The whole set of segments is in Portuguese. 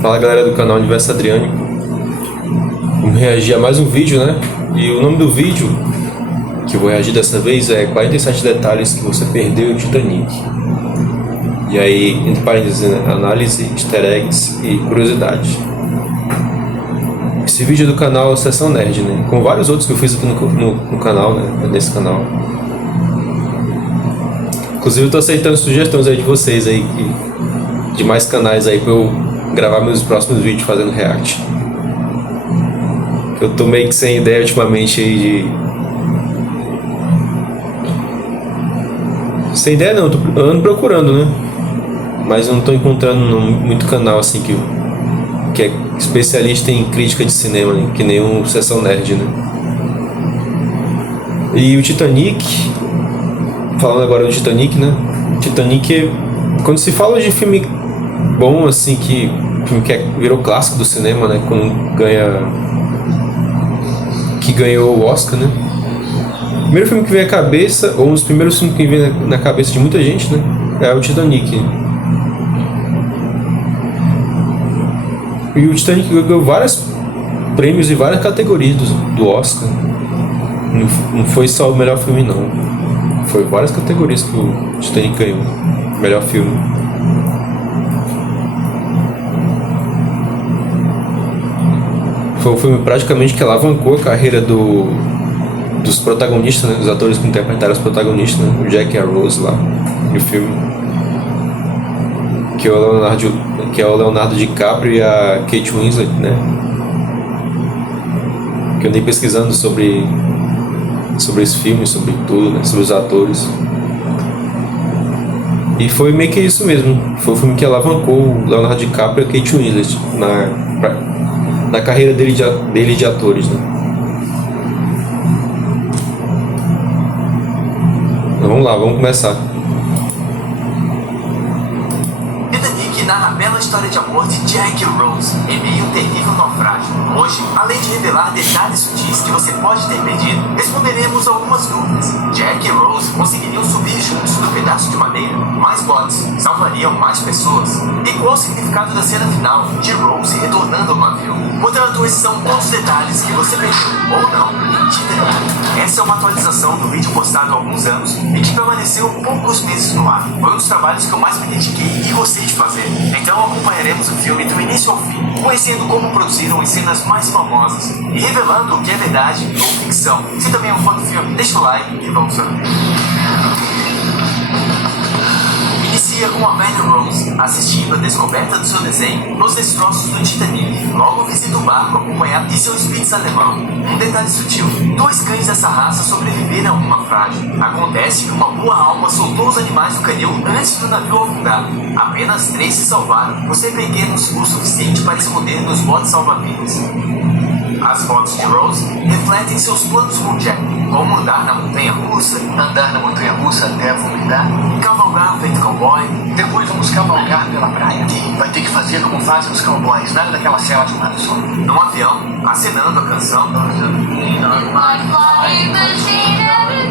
Fala galera do canal Universo Adriânico. Vamos reagir a mais um vídeo, né? E o nome do vídeo que eu vou reagir dessa vez é 47 detalhes que você perdeu em Titanic. E aí, entre parênteses, né? Análise, easter eggs e curiosidade. Esse vídeo é do canal Sessão Nerd, né? Com vários outros que eu fiz aqui no canal, né? Nesse canal. Inclusive eu tô aceitando sugestões aí de vocês aí, de mais canais aí pra eu gravar meus próximos vídeos fazendo react. Eu tô meio que sem ideia ultimamente aí de... Sem ideia não, eu ando procurando, né? Mas eu não tô encontrando muito canal assim que é especialista em crítica de cinema, né? Que nem o Sessão Nerd, né? E o Titanic, falando agora do Titanic, né? Titanic, quando se fala de filme bom, assim, filme que virou clássico do cinema, né? Que ganhou o Oscar, né? O primeiro filme que vem à cabeça, ou um dos primeiros filmes que vem na cabeça de muita gente, né? É o Titanic. E o Titanic ganhou vários prêmios e várias categorias do Oscar. Não foi só o melhor filme, não. Foi várias categorias que o Titanic ganhou. Melhor filme. Foi um filme praticamente que alavancou a carreira dos protagonistas, né? Dos atores que interpretaram os protagonistas, né? O Jack e a Rose lá no filme. Que é o Leonardo DiCaprio e a Kate Winslet, né? Que eu andei pesquisando sobre esse filme, sobre tudo, né? Sobre os atores. E foi meio que isso mesmo. Foi o filme que alavancou o Leonardo DiCaprio e a Kate Winslet na carreira dele de atores, né? Então vamos lá, vamos começar. Narra a bela história de amor de Jack e Rose em meio a um terrível naufrágio. Hoje, além de revelar detalhes sutis que você pode ter perdido, responderemos algumas dúvidas. Jack e Rose conseguiriam subir juntos no pedaço de madeira? Mais botes salvariam mais pessoas? E qual o significado da cena final de Rose retornando ao navio? Portanto, esses são todos os detalhes que você perdeu, ou não, em Titanic. Essa é uma atualização do vídeo postado há alguns anos e que permaneceu poucos meses no ar. Foi um dos trabalhos que eu mais me dediquei e gostei de fazer. Então acompanharemos o filme do início ao fim, conhecendo como produziram as cenas mais famosas e revelando o que é verdade ou ficção. Se também é um fã do filme, deixa o like e vamos lá. Inicia com a velha Rose assistindo a descoberta do seu desenho nos destroços do Titanic. Logo visita o barco acompanhado de seu Spitz alemão. Um detalhe sutil: 2 cães dessa raça sobreviveram a um naufrágio. Acontece que uma boa alma soltou os animais do canil antes do navio afundar. Apenas 3 se salvaram por ser pequenos o suficiente para esconder nos botes salva-vidas. As fotos de Rose refletem seus planos com Jack, como andar na montanha-russa até vomitar, cavalgar feito cowboy, depois vamos cavalgar pela praia. Vai ter que fazer como fazem os cowboys, nada daquela cela de um lado só. Num avião, acenando a canção.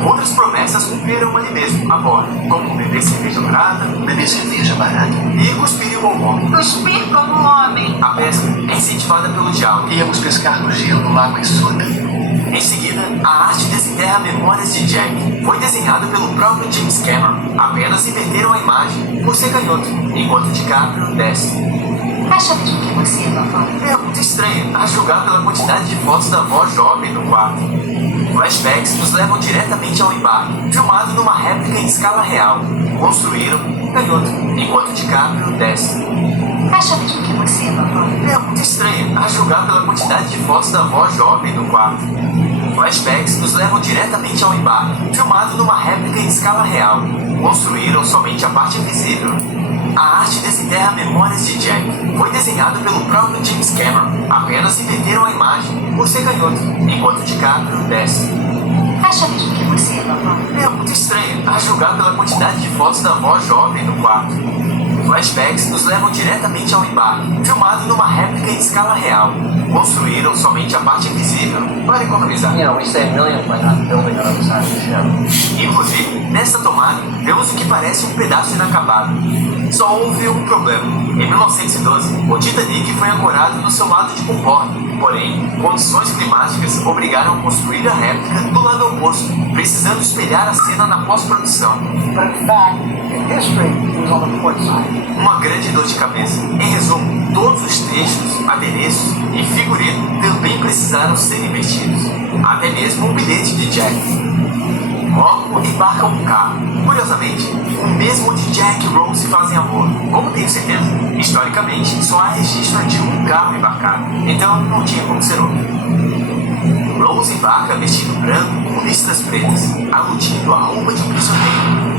Outras promessas cumpriram ali mesmo, a bordo, como beber cerveja barata, e cuspir o bombom. Cuspir como um homem. A pesca é incentivada pelo diabo. Íamos pescar no gelo no lago Issoda. Em seguida, a arte desenterra memórias de Jack. Foi desenhada pelo próprio James Cameron. Apenas inverteram a imagem por ser canhoto, enquanto DiCaprio desce. Acha mesmo que é você, vovó? É muito estranho, a julgar pela quantidade de fotos da avó jovem no quarto. Flashbacks nos levam diretamente ao embarque, filmado numa réplica em escala real. Construíram canhoto, enquanto DiCaprio desce. Acha mesmo que é você, vovó? É muito estranho, a julgar pela quantidade de fotos da avó jovem no quarto. Flashbacks nos levam diretamente ao embarque, filmado numa réplica em escala real. Construíram somente a parte visível. A arte desenterra memórias de Jack. Foi desenhada pelo próprio James Cameron. Apenas inverteram a imagem por ser canhoto, enquanto DiCaprio desce. Acha mesmo que é você, vovó? É muito estranho, a julgar pela quantidade de fotos da avó jovem no quarto. Flashbacks nos levam diretamente ao embarque, filmado numa réplica em escala real. Construíram somente a parte visível para economizar. You know, we save millions by not building on the side of the ship. Inclusive, nessa tomada, vemos o que parece um pedaço inacabado. Só houve um problema. Em 1912, o Titanic foi ancorado no seu lado de contorno. Porém, condições climáticas obrigaram a construir a réplica do lado oposto, precisando espelhar a cena na pós-produção. But in fact, in history, he was on the port side. Uma grande dor de cabeça. Em resumo, todos os trechos, adereços e figurino também precisaram ser invertidos. Até mesmo o bilhete de Jack. Logo, embarcam um carro. Curiosamente, o mesmo onde Jack e Rose fazem amor. Como tenho certeza, historicamente, só há registro de um carro embarcado. Então, não tinha como ser outro. Rose embarca vestido branco com listras pretas, aludindo a roupa de prisioneiro.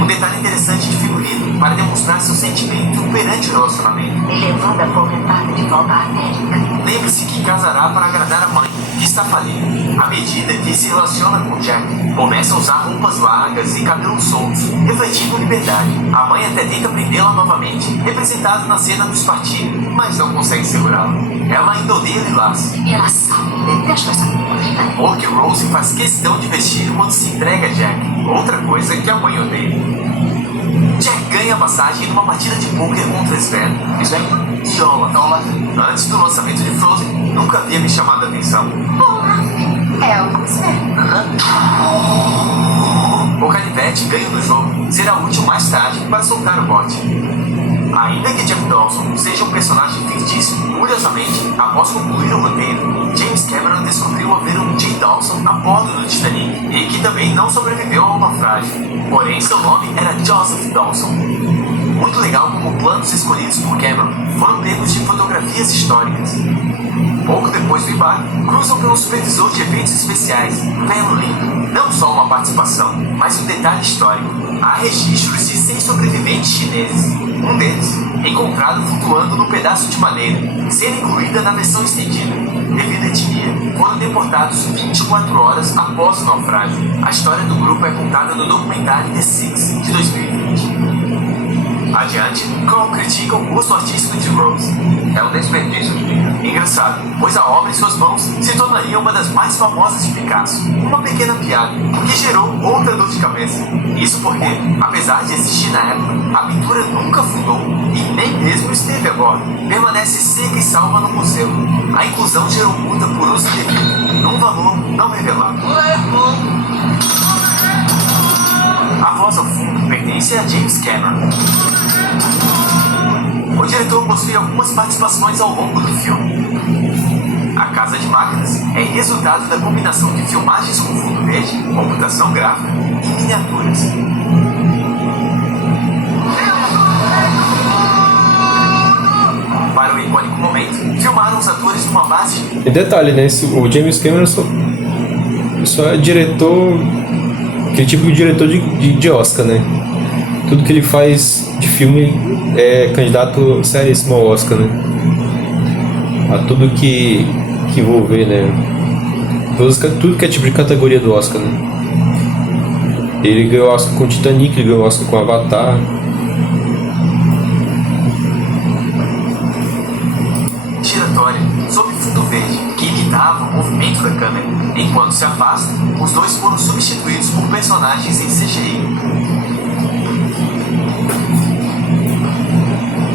Um detalhe interessante de figurino para demonstrar seu sentimento perante o relacionamento. Me levando acorrentada de volta à América. Lembre-se que casará para agradar a mãe, que está falida. À medida que se relaciona com Jack, começa a usar roupas largas e cabelos soltos, refletindo liberdade. A mãe até tenta prendê-la novamente, representada na cena do espartilho, mas não consegue segurá-la. Ela ainda odeia Lilás. Revelação. Detesto essa porra. Porque Rose faz questão de vestir quando se entrega a Jack, outra coisa que a mãe odeia. Jack ganha a passagem numa partida de pôquer contra Sven e Olaf. Antes do lançamento de Frozen, nunca havia me chamado a atenção. É o Sven. O canivete ganho do jogo será útil mais tarde para soltar o bote. Ainda que Jack Dawson seja um personagem fictício, curiosamente, após concluir o roteiro, James Cameron descobriu haver um Jay Dawson a bordo do Titanic e que também não sobreviveu ao naufrágio. Porém, seu nome era Joseph Dawson. Muito legal como planos escolhidos por Cameron foram pegos de fotografias históricas. Pouco depois do embarque, cruzam pelo supervisor de eventos especiais, Van Lee. Não só uma participação, mas um detalhe histórico. Há registros de 6 sobreviventes chineses. Um deles, encontrado flutuando num pedaço de madeira, sendo incluída na versão estendida. Devido à etnia, foram deportados 24 horas após o naufrágio. A história do grupo é contada no documentário The Six, de 2020. Adiante, Cole critica o gosto artístico de Rose. É um desperdício de dinheiro. Engraçado, pois a obra em suas mãos se tornaria uma das mais famosas de Picasso. Uma pequena piada, que gerou outra dor de cabeça. Isso porque, apesar de existir na época, a pintura nunca fundou e nem mesmo esteve a bordo. Permanece seca e salva no museu. A inclusão gerou multa por uso indevido, num valor não revelado. A voz ao fundo pertence a James Cameron. O diretor possui algumas participações ao longo do filme. A Casa de Máquinas é resultado da combinação de filmagens com fundo verde, computação gráfica e miniaturas. Para o icônico momento, filmaram os atores numa base. E detalhe, né? O James Cameron só é diretor, aquele tipo de diretor de Oscar, né? Tudo que ele faz de filme é candidato seríssimo ao Oscar, né? A tudo que envolver, né? Tudo que é tipo de categoria do Oscar, né? Ele ganhou Oscar com Titanic, ele ganhou Oscar com Avatar. Giratória sob fundo verde, que imitava o movimento da câmera. Enquanto se afasta, os dois foram substituídos por personagens em CGI.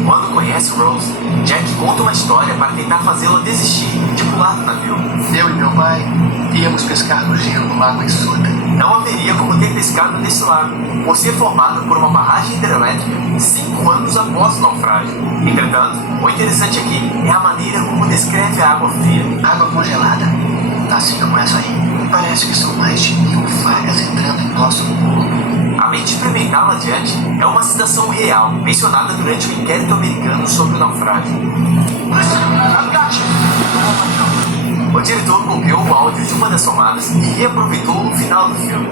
Quando conhece Rose, Jack conta uma história para tentar fazê-la desistir de pular do navio. Eu e meu pai íamos pescar no gelo no lago Isuta. Não haveria como ter pescado nesse lago, por ser formado por uma barragem hidrelétrica 5 anos após o naufrágio. Entretanto, o interessante aqui é a maneira como descreve a água fria. Água congelada, assim como essa aí. Parece que são mais de 1000 vagas entrando em nosso corpo. A mente experimental adiante é uma citação real, mencionada durante o inquérito americano sobre o naufrágio. O diretor copiou o áudio de uma das tomadas e reaproveitou no final do filme.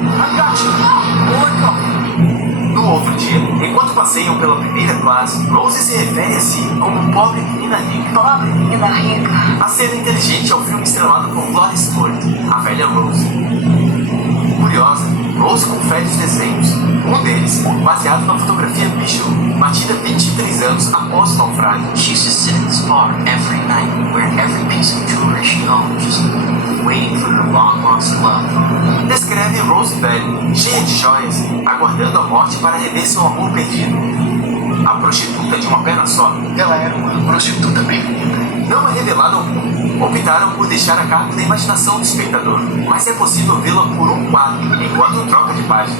No outro dia, enquanto passeiam pela primeira classe, Rose se refere a si como pobre menina rica. Pobre menina rica. A cena inteligente é o filme estrelado por Gloria Stewart, a velha Rose. Curiosa, Rose confere os desenhos. Um deles, baseado na fotografia Bishop, batida 23 anos após o naufrágio. She used to sit in this bar every night, wearing every piece of jewelry she owned, just waiting for her long lost love. Descreve Rose velha, cheia de joias, aguardando a morte para rever seu amor perdido. a prostituta de uma perna só. Ela era uma prostituta bem bonita. Não é revelado ao público. Optaram por deixar a cargo da imaginação do espectador, mas é possível vê-la por um quadro, enquanto troca de página.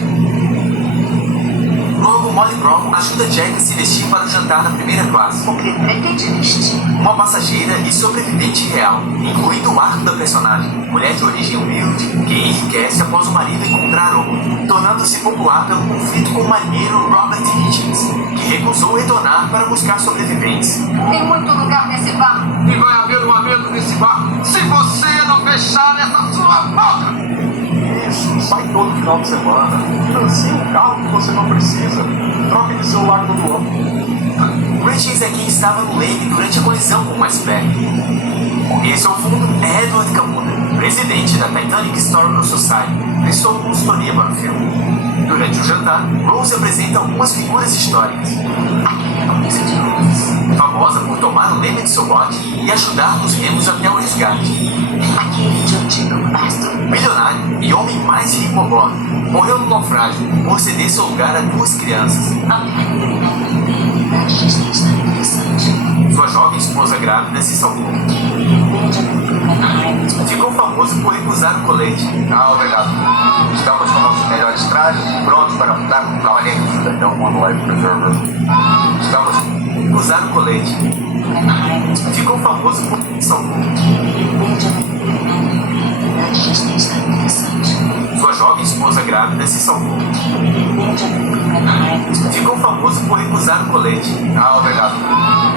Logo, Molly Brown ajuda Jack a se vestir para o jantar na primeira classe. O que pretende vestir? Uma passageira e sobrevivente real, incluindo o arco da personagem, mulher de origem humilde, que enriquece após o marido encontrar outro, tornando-se popular pelo conflito com o marinheiro Robert Hitchens, que recusou retornar para buscar sobreviventes. Tem muito lugar nesse barco. E vai haver um aumento nesse barco se você não fechar essa sua boca! Isso, sai todo final de semana. Financie um carro que você não precisa. Troque de celular todo ano. Richens é quem estava no leme durante a colisão com o iceberg. Esse ao fundo é Edward Camuna, presidente da Titanic Historical Society, prestou consultoria para o filme. Durante o jantar, Rose apresenta algumas figuras históricas. Aquele é a Luísa de Rose. Famosa por tomar o leme de seu bote e ajudar nos remos até o resgate. Aquele de antigo pastor. Milionário e homem mais rico a bordo, morreu no naufrágio por ceder seu lugar a 2 crianças. A paternidade de está interessante. Sua jovem esposa grávida se salvou. Depende do Guggenheim. Ficou famoso por recusar o colete. Ah, obrigado. Estamos com nossos melhores trajes, prontos para lutar com cavalheiros. They don't want a life preserver. Estamos... Recusar o colete. Guggenheim. Ficou famoso por salvou. Depende do Guggenheim. Está interessante. Sua jovem esposa grávida se salvou. Depende do Guggenheim. Ficou famoso por recusar o colete. Ah, obrigado.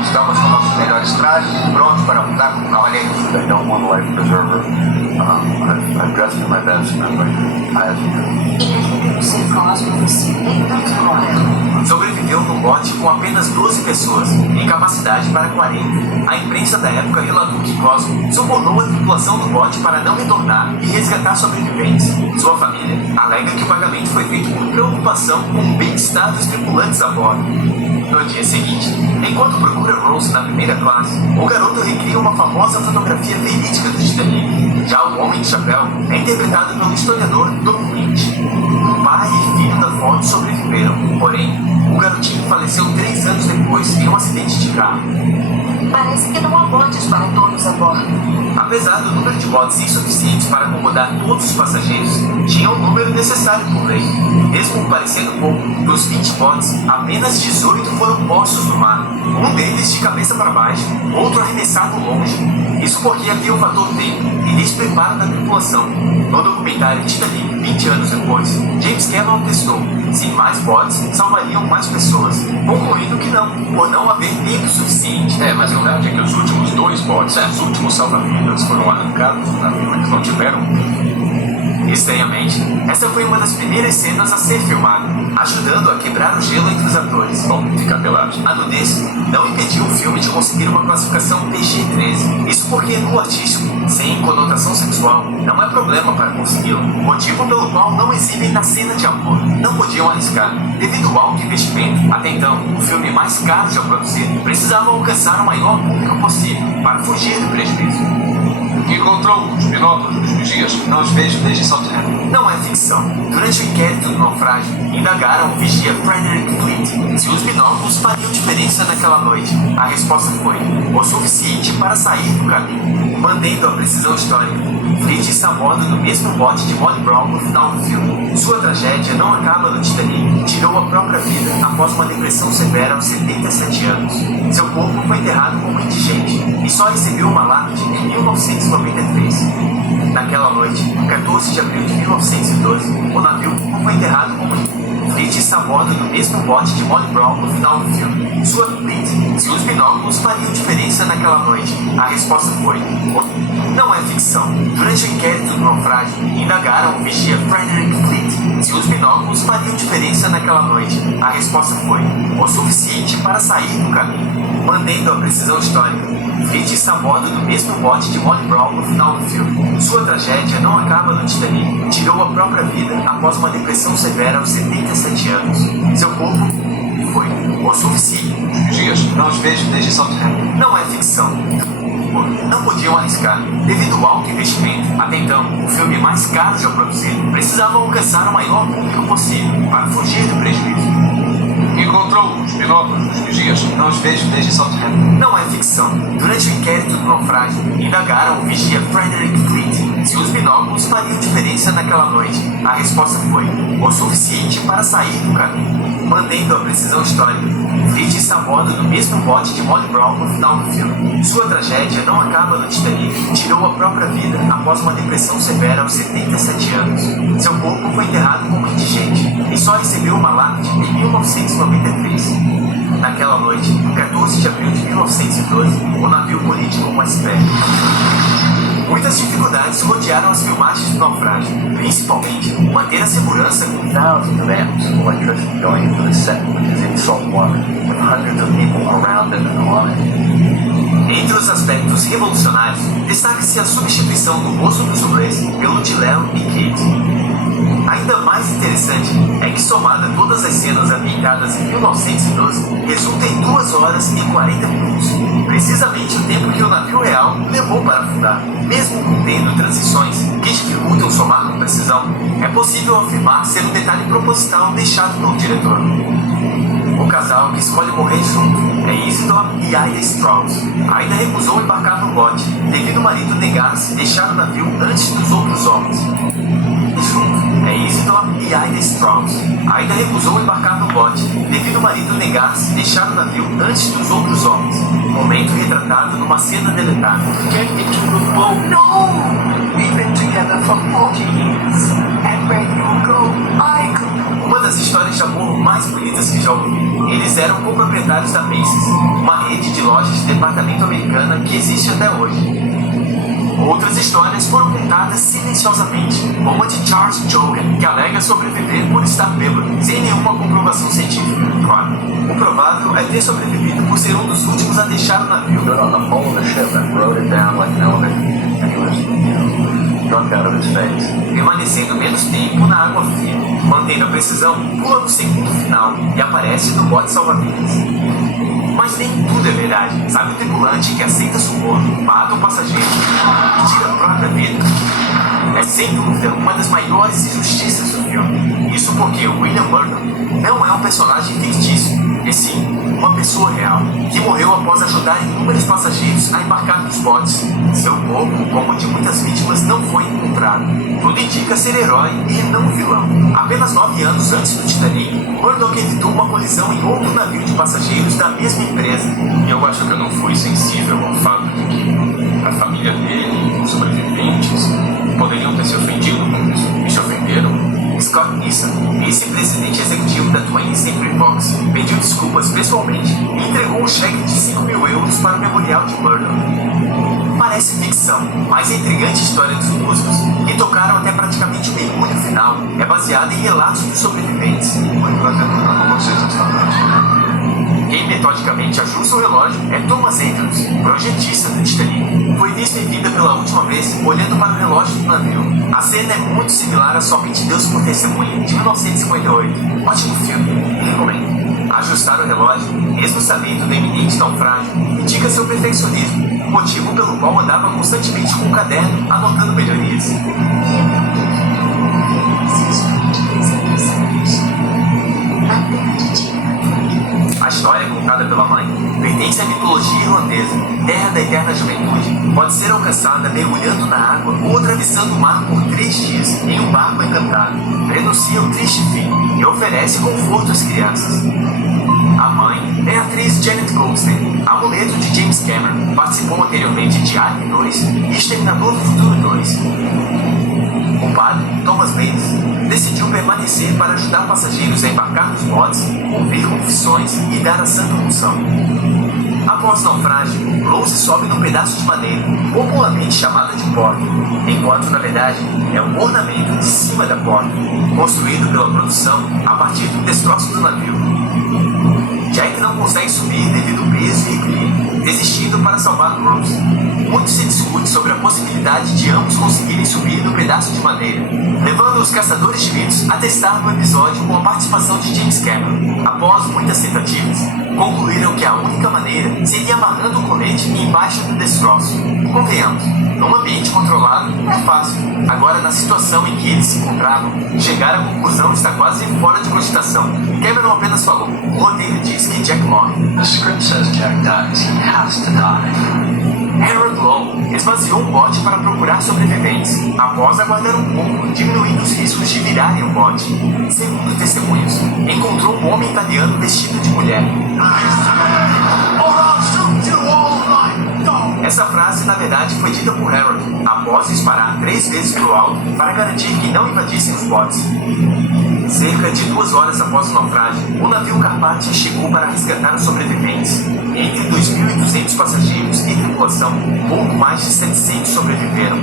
Estamos com nossos melhores trajes, prontos para lutar com cavalheiros. They don't want a life preserver. I've dressed in my best and I'm like, I asked you. E devendo ser Cosmo, você nem tanto agora. Sobreviveu no bote com apenas 12 pessoas e capacidade para 40. A imprensa da época relatou que Cosmo subornou a tripulação do bote para não retornar e resgatar sobreviventes. Sua família alega que o pagamento foi feito por preocupação com o bem-estar dos tripulantes a bordo. No dia seguinte, enquanto procura Rose na primeira classe, o garoto recria uma famosa fotografia verídica do Titanic. Já o Homem de Chapéu é interpretado pelo historiador Doug Lynch. O pai e filho da foto sobreviveram, porém, o garotinho faleceu 3 anos depois em um acidente de carro. Parece que não há botes para todos a bordo. Apesar do número de botes insuficientes para acomodar todos os passageiros, tinha o número necessário por lei. Mesmo parecendo pouco, dos 20 botes, apenas 18 foram postos no mar. Um deles de cabeça para baixo, outro arremessado longe. Isso porque havia o fator tempo e despreparo da tripulação. No documentário Titanic, 20 anos depois, James Cameron testou se mais botes salvariam mais pessoas, concluindo que não, por não haver tempo suficiente. Mas a verdade é que os últimos 2 botes, os últimos salva-vidas, foram arrancados do navio, eles não tiveram. Estranhamente, essa foi uma das primeiras cenas a ser filmada, ajudando a quebrar o gelo entre os atores. Bom, ficar pelados. A nudez não impediu o filme de conseguir uma classificação PG-13. Isso porque no artístico, sem conotação sexual, não é problema para consegui-lo. Motivo pelo qual não exibem na cena de amor. Não podiam arriscar. Devido ao alto investimento, até então, o filme mais caro de produzir, precisava alcançar o maior público possível para fugir do prejuízo. Encontrou os binóculos dos vigias? Não os vejo desde Southampton. Não é ficção. Durante o inquérito do naufrágio, indagaram o vigia Frederick Fleet se os binóculos fariam diferença naquela noite. A resposta foi o suficiente para sair do caminho. Mantendo a precisão histórica, Fleet está a bordo do mesmo bote de Molly Brown no final do filme. Sua tragédia não acaba no Titanic. Tirou a própria vida após uma depressão severa aos 77 anos. Seu corpo foi enterrado como indigente e só recebeu uma lápide em 1993. Naquela noite, 14 de abril de 1912, o navio foi enterrado como Fleet está a bordo do mesmo bote de Molly Brown no final do filme. Sua Fleet, se os binóculos fariam diferença naquela noite. A resposta foi não é ficção. Durante o inquérito do naufrágio, indagaram o vigia Frederick Fleet se os binóculos fariam diferença naquela noite. A resposta foi o suficiente para sair do caminho. Mantendo a precisão histórica, Fleet está a bordo do mesmo bote de Molly Brown no final do filme. Sua tragédia não acaba no Titanic. Tirou a própria vida após uma depressão severa aos 77 anos. Seu corpo foi o suficiente. Os vigias? Não os vejo desde Southampton. Não é ficção. Não podiam arriscar. Devido ao alto investimento, até então, o filme mais caro de produzir, precisava alcançar o maior público possível para fugir do prejuízo. Encontrou os binóculos dos vigias? Não os vejo desde Southampton. Não é ficção. Durante o inquérito do naufrágio, indagaram o vigia Frederick Fleet se os binóculos fariam diferença naquela noite. A resposta foi o suficiente para sair do caminho. Mantendo a precisão histórica, Fleet está a bordo do mesmo bote de Molly Brown no final do filme. Sua tragédia não acaba no Titanic. Tirou a própria vida após uma depressão severa aos 77 anos. Seu corpo foi enterrado como indigente e só recebeu uma lápide em 1993. Naquela noite, 14 de abril de 1912, o navio político mais perto. Muitas dificuldades rodearam as filmagens do naufrágio, principalmente manter a segurança com thousands of amps of electricity going into the set, which is in salt water, with hundreds of people around it and on it. Entre os aspectos revolucionários, destaca-se a substituição do rosto dos inglês pelo de Leo e Kate. Ainda mais interessante é que, somada todas as cenas ambientadas em 1912, resulta em 2 horas e 40 minutos, precisamente o tempo que o navio real levou para afundar. Mesmo contendo transições que dificultam somar com precisão, é possível afirmar ser um detalhe proposital deixado pelo diretor. O casal que escolhe morrer junto é Isidore e Aida Strauss. Aida recusou embarcar no bote, devido ao marido negar-se e deixar o navio antes dos outros homens. Junto é Isidore e Aida Strauss. Aida recusou embarcar no bote, devido ao marido negar-se e deixar o navio antes dos outros homens. Momento retratado numa cena deletada. Get into the boat. No! We've been together for 40 years. And where you go, I go. Uma das histórias de amor mais bonitas que já ouvi. Eles eram coproprietários da Macy's, uma rede de lojas de departamento americana que existe até hoje. Outras histórias foram contadas silenciosamente, como a de Charles Jogan, que alega sobreviver por estar bêbado, sem nenhuma comprovação científica. Claro, o provável é ter sobrevivido por ser um dos últimos a deixar o navio. Stood on the hull of the ship and rode it down like an elevator, and he was, drunk out of his face. Permanecendo menos tempo na água fria, mantendo a precisão, pula no segundo final e aparece no bote salva-vidas. Mas nem tudo é verdade. Sabe o tripulante que aceita suborno, mata o passageiro e tira a própria vida? É sem dúvida uma das maiores injustiças do filme. Isso porque o William Murdoch não é um personagem fictício, e sim uma pessoa real, que morreu após ajudar inúmeros passageiros a embarcar nos botes. Seu corpo, como o de muitas vítimas, não foi encontrado. Tudo indica ser herói e não vilão. Apenas 9 anos antes do Titanic, Murdoch evitou uma colisão em outro navio de passageiros da mesma empresa. E eu acho que eu não fui sensível ao fato de que a família dele, os sobreviventes, poderiam ter se ofendido com isso. E se ofenderam. Scott Nissan, vice-presidente executivo da 20th Century Fox, pediu desculpas pessoalmente e entregou um cheque de 5 mil euros para o memorial de Murdoch. Parece ficção, mas a intrigante história dos músicos, que tocaram até praticamente o mergulho final, é baseada em relatos dos sobreviventes. Foi um prazer estar com vocês esta noite. Quem metodicamente ajusta o relógio é Thomas Andrews, projetista do Titanic. Foi visto em vida pela última vez olhando para o relógio do navio. A cena é muito similar a Somente Deus por Testemunha, de 1958. Ótimo filme, recomendo. Ajustar o relógio, mesmo sabendo do iminente naufrágio, indica seu perfeccionismo, motivo pelo qual andava constantemente com um caderno anotando melhorias. A história contada pela mãe pertence à mitologia irlandesa. Terra da eterna juventude pode ser alcançada mergulhando na água ou atravessando o mar por 3 dias em um barco encantado. Prenuncia o triste fim e oferece conforto às crianças. A mãe é a atriz Janet Goldstein, amuleto de James Cameron. Participou anteriormente de Alien 2 e Exterminador do Futuro 2. O padre, Thomas Bates, decidiu permanecer para ajudar passageiros a embarcar nos botes, ouvir confissões e dar a santa unção. Após o naufrágio, Rose sobe num pedaço de madeira, popularmente chamada de porta, enquanto na verdade é um ornamento de cima da porta, construído pela produção a partir do destroço do navio. Jack não consegue subir devido ao peso e equilíbrio, desistindo para salvar Rose. muito se discute sobre a possibilidade de ambos conseguirem subir no pedaço de madeira, levando os caçadores de mitos a testar no episódio com a participação de James Cameron. Após muitas tentativas, concluíram que a única maneira seria amarrando o colete embaixo do destroço. Convenhamos, num ambiente controlado é fácil. Agora, na situação em que eles se encontravam, chegar à conclusão está quase fora de cogitação. Cameron apenas falou: o roteiro diz que Jack morre. The script says Jack dies. He has to die. Harold Long esvaziou um bote para procurar sobreviventes, após aguardar um pouco, diminuindo os riscos de virarem o bote. Segundo testemunhos, encontrou um homem italiano vestido de mulher. Essa frase, na verdade, foi dita por Harold, após disparar 3 vezes para o alto para garantir que não invadissem os botes. Cerca de 2 horas após o naufrágio, o navio Carpathia chegou para resgatar os sobreviventes. Entre 2.200 passageiros e tripulação, pouco mais de 700 sobreviveram.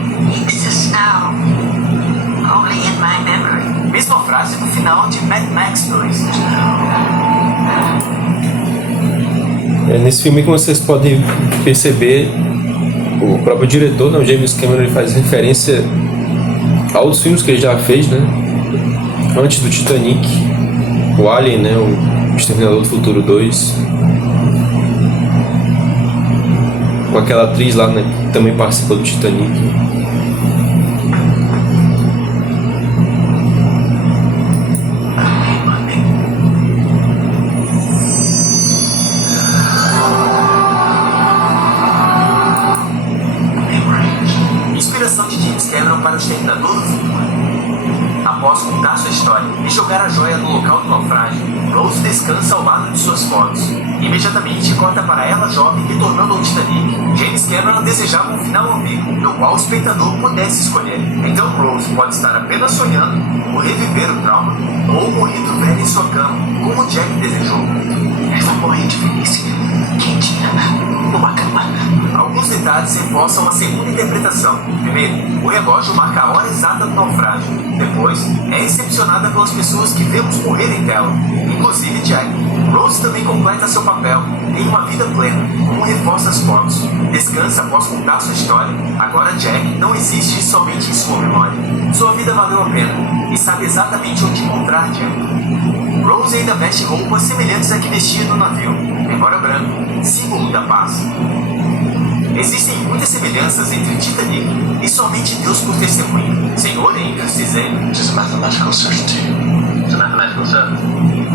Exists now, only in my memory. Mesma frase do final de Mad Max 2. É nesse filme que vocês podem perceber o próprio diretor, né, o James Cameron, ele faz referência a outros filmes que ele já fez, né? Antes do Titanic, o Alien, né, o Exterminador do Futuro 2, com aquela atriz lá, né, que também participou do Titanic. Inspiração de James Cameron para o Exterminador do Futuro. Após contar sua história e jogar a joia no local do naufrágio, Rose descansa ao lado de suas fotos. Imediatamente corta para ela jovem retornando ao Titanic. James Cameron desejava um final ambíguo, no qual o espectador pudesse escolher. Então Rose pode estar apenas sonhando, ou reviver o trauma, ou morrendo velha em sua cama, como Jack desejou. Eu vou morrer de velhice, quentinha, numa cama. Alguns detalhes reforçam a segunda interpretação. Primeiro, o relógio marca a hora exata do naufrágio. Depois, é recepcionada pelas pessoas que vemos morrer em tela, inclusive Jack. Rose também completa seu papel, tem uma vida plena, como reforça as fotos. Descansa após contar sua história. Agora Jack não existe somente em sua memória. Sua vida valeu a pena, e sabe exatamente onde encontrar Jack. Rose ainda veste roupas semelhantes à que vestia no navio, embora branco, símbolo da paz. Existem muitas semelhanças entre Titanic e somente Deus por testemunha. Senhor, entre-se dizendo, It is a mathematical certainty. It's a mathematical certainty.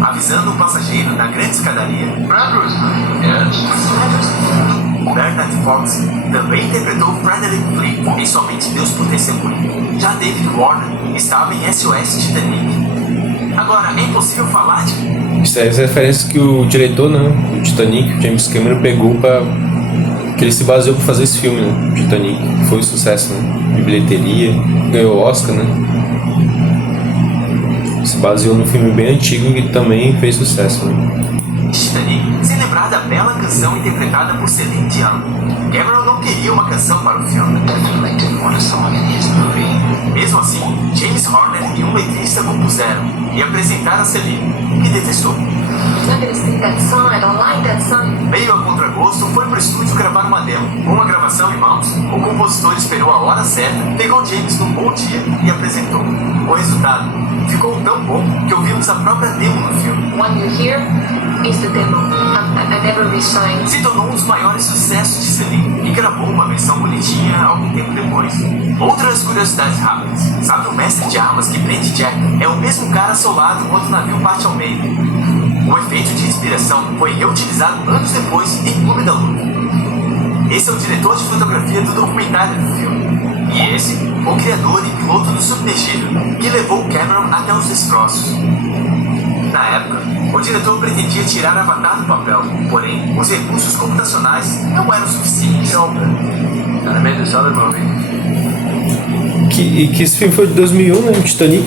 avisando o passageiro na grande escadaria. Yes. Bernard Fox também interpretou Frederick Fleet em Somente Deus por Testemunha. Já David Warner estava em SOS Titanic. Agora, é impossível falar de... Isso é as referências que o diretor, né, do Titanic, o James Cameron, pegou para... que ele se baseou para fazer esse filme, né, Titanic. Foi um sucesso, né, de bilheteria, ganhou o Oscar, né. Se baseou num filme bem antigo que também fez sucesso, né. Titanic, sem lembrar da bela canção interpretada por Celine Dion. Cameron não queria uma canção para o filme. Definitely didn't want a song in his movie. Mesmo assim, James Horner e um letrista compuseram e apresentaram a Celine, que detestou. I'm not gonna sing that song. I don't like that song. Meio a contragosto, foi pro estúdio gravar uma demo. Com uma gravação em mãos, o compositor esperou a hora certa, pegou James num bom dia e apresentou. O resultado ficou tão bom que ouvimos a própria demo no filme. What you hear is the demo. I never resigned. Se tornou um dos maiores sucessos de Celine e gravou uma versão bonitinha algum tempo depois. Outras curiosidades rápidas. Sabe o mestre de armas que prende Jack? É o mesmo cara solado quando o navio parte ao meio. O efeito de inspiração foi reutilizado anos depois em Clube da Luta. Esse é o diretor de fotografia do documentário do filme. E esse, o criador e piloto do submergível, que levou Cameron até os destroços. Na época, o diretor pretendia tirar Avatar do papel, porém, os recursos computacionais não eram suficientes. And I made this other movie. Que esse filme foi de 2001, né, o Titanic,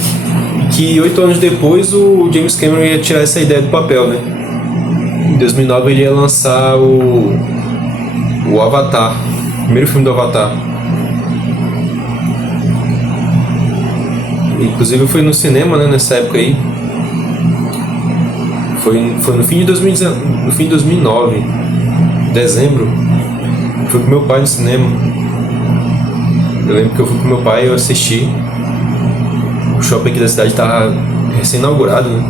e que 8 anos depois o James Cameron ia tirar essa ideia do papel, né. Em 2009 ele ia lançar o Avatar, o primeiro filme do Avatar. Inclusive eu fui no cinema, né, nessa época aí. Foi no fim de 2009, dezembro. Fui com meu pai no cinema. Eu lembro que eu fui com meu pai e eu assisti. O shopping aqui da cidade tava recém-inaugurado, né?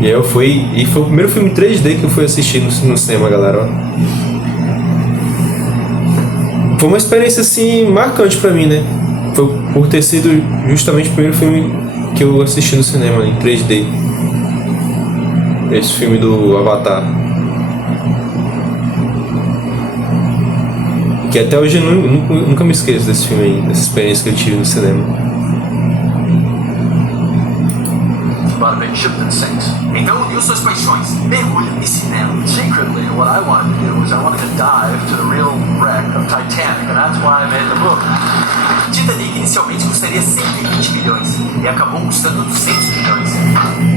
E aí eu fui... E foi o primeiro filme 3D que eu fui assistir no cinema, galera, ó. Foi uma experiência, assim, marcante pra mim, né? Foi por ter sido justamente o primeiro filme que eu assisti no cinema, em 3D. Esse filme do Avatar. Que até hoje eu nunca me esqueço desse filme aí, dessa experiência que eu tive no cinema. About a big ship that sinks. Então uniu suas paixões, mergulho e cinema. Secretly, what I wanted to do was I wanted to dive to the real wreck of Titanic, and that's why I made the book. Titanic inicialmente custaria 120 milhões e acabou custando 200 milhões.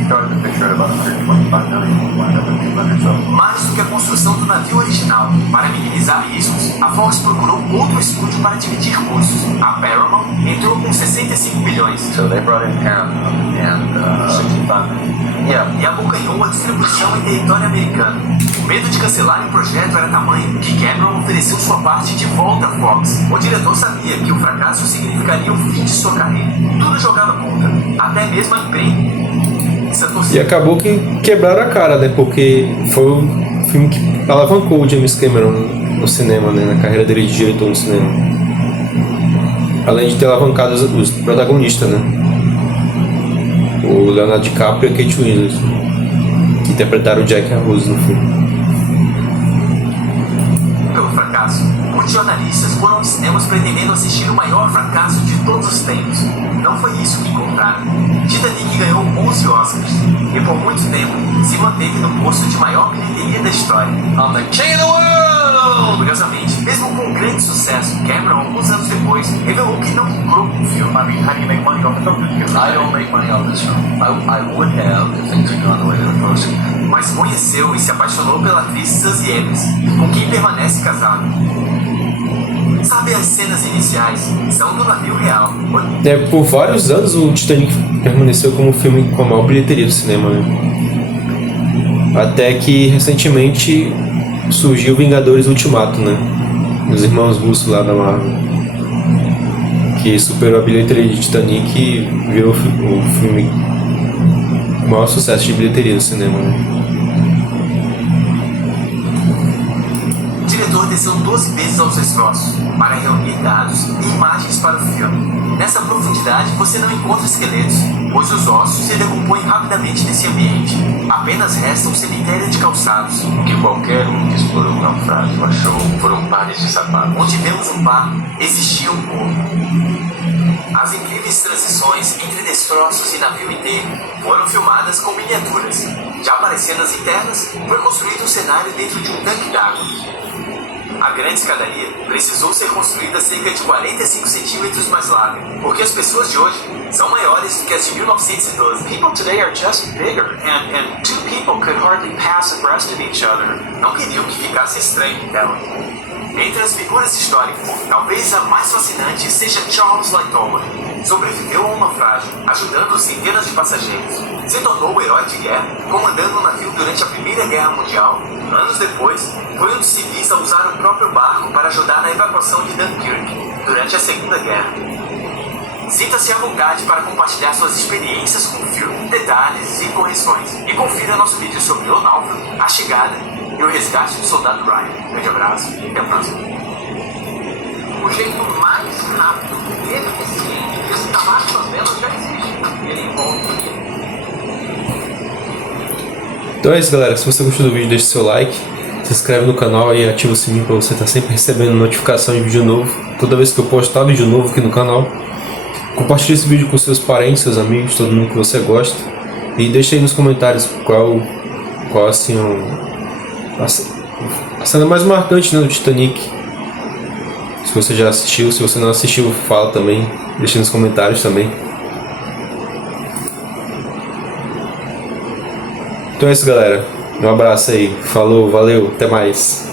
Started the picture at about 125 million, wound up at 200, so. Mais do que a construção do navio original. Para minimizar riscos, a Fox procurou outro estúdio para dividir custos. A Paramount entrou com 65 milhões. So they brought in Paramount and 65 million. Yeah. E abocanhou a distribuição em território americano. O medo de cancelar o projeto era tamanho que Cameron ofereceu sua parte de volta à Fox. O diretor sabia que o fracasso significaria o fim de sua carreira. Tudo jogava contra, até mesmo a imprensa. E acabou que quebraram a cara, né? Porque foi o filme que alavancou o James Cameron no cinema, né? Na carreira dele de diretor no cinema. Além de ter alavancado os protagonistas, né? O Leonardo DiCaprio e a Kate Winslet, que interpretaram o Jack Arroz no filme. Pelo fracasso, muitos jornalistas foram aos cinemas pretendendo assistir o maior fracasso de todos os tempos. Não foi isso que encontraram. Titanic ganhou 11 Oscars e por muito tempo se manteve no posto de maior bilheteria da história. I'm the king of the world! Curiosamente, mesmo com um grande sucesso, Cameron, alguns anos depois, revelou que não lucrou com o filme. I mean, how do you make money off the film? I don't make money off this film. I would have if things had gone the way they were supposed to. Mas conheceu e se apaixonou pela atriz Suzy Evans, com quem permanece casado. Sabe, as cenas iniciais são do navio real. Por vários anos o Titanic permaneceu como o filme com a maior bilheteria do cinema, né? Até que recentemente surgiu Vingadores Ultimato, né? Dos irmãos russos lá da Marvel, que superou a bilheteria de Titanic e virou o filme com o maior sucesso de bilheteria do cinema, né? O diretor desceu 12 vezes aos esforços para reunir dados e imagens para o filme. Nessa profundidade você não encontra esqueletos, pois os ossos se decompõem rapidamente nesse ambiente. Apenas resta um cemitério de calçados. O que qualquer um que explorou o naufrágio achou foram pares de sapatos. Onde vemos um par, existia um corpo. As incríveis transições entre destroços e navio inteiro foram filmadas com miniaturas. Já para as cenas internas, foi construído um cenário dentro de um tanque d'água. A grande escadaria precisou ser construída cerca de 45 centímetros mais larga, porque as pessoas de hoje são maiores do que as de 1912. People today are just bigger, and two people could hardly pass abreast of each other. Não queriam que ficasse estranho em tela. Entre as figuras históricas, talvez a mais fascinante seja Charles Lightoller. Sobreviveu a um naufrágio, ajudando centenas de passageiros. Se tornou o herói de guerra, comandando um navio durante a Primeira Guerra Mundial. Anos depois, foi um dos civis a usar o próprio barco para ajudar na evacuação de Dunkirk, durante a Segunda Guerra. Sinta-se à vontade para compartilhar suas experiências com o filme, detalhes e correções. E confira nosso vídeo sobre o náufrago, a chegada e o resgate do soldado Ryan. Grande abraço e até a próxima. O jeito mais rápido e eficiente de escalar suas velas já existe. Ele envolve. Então é isso, galera. Se você gostou do vídeo, deixe seu like, se inscreve no canal e ativa o sininho para você estar sempre recebendo notificação de vídeo novo. Toda vez que eu postar vídeo novo aqui no canal. Compartilhe esse vídeo com seus parentes, seus amigos, todo mundo que você gosta. E deixe aí nos comentários qual assim a cena mais marcante, né, do Titanic. Se você já assistiu, se você não assistiu, fala também. Deixe nos comentários também. Então é isso, galera. Um abraço aí. Falou, valeu, até mais.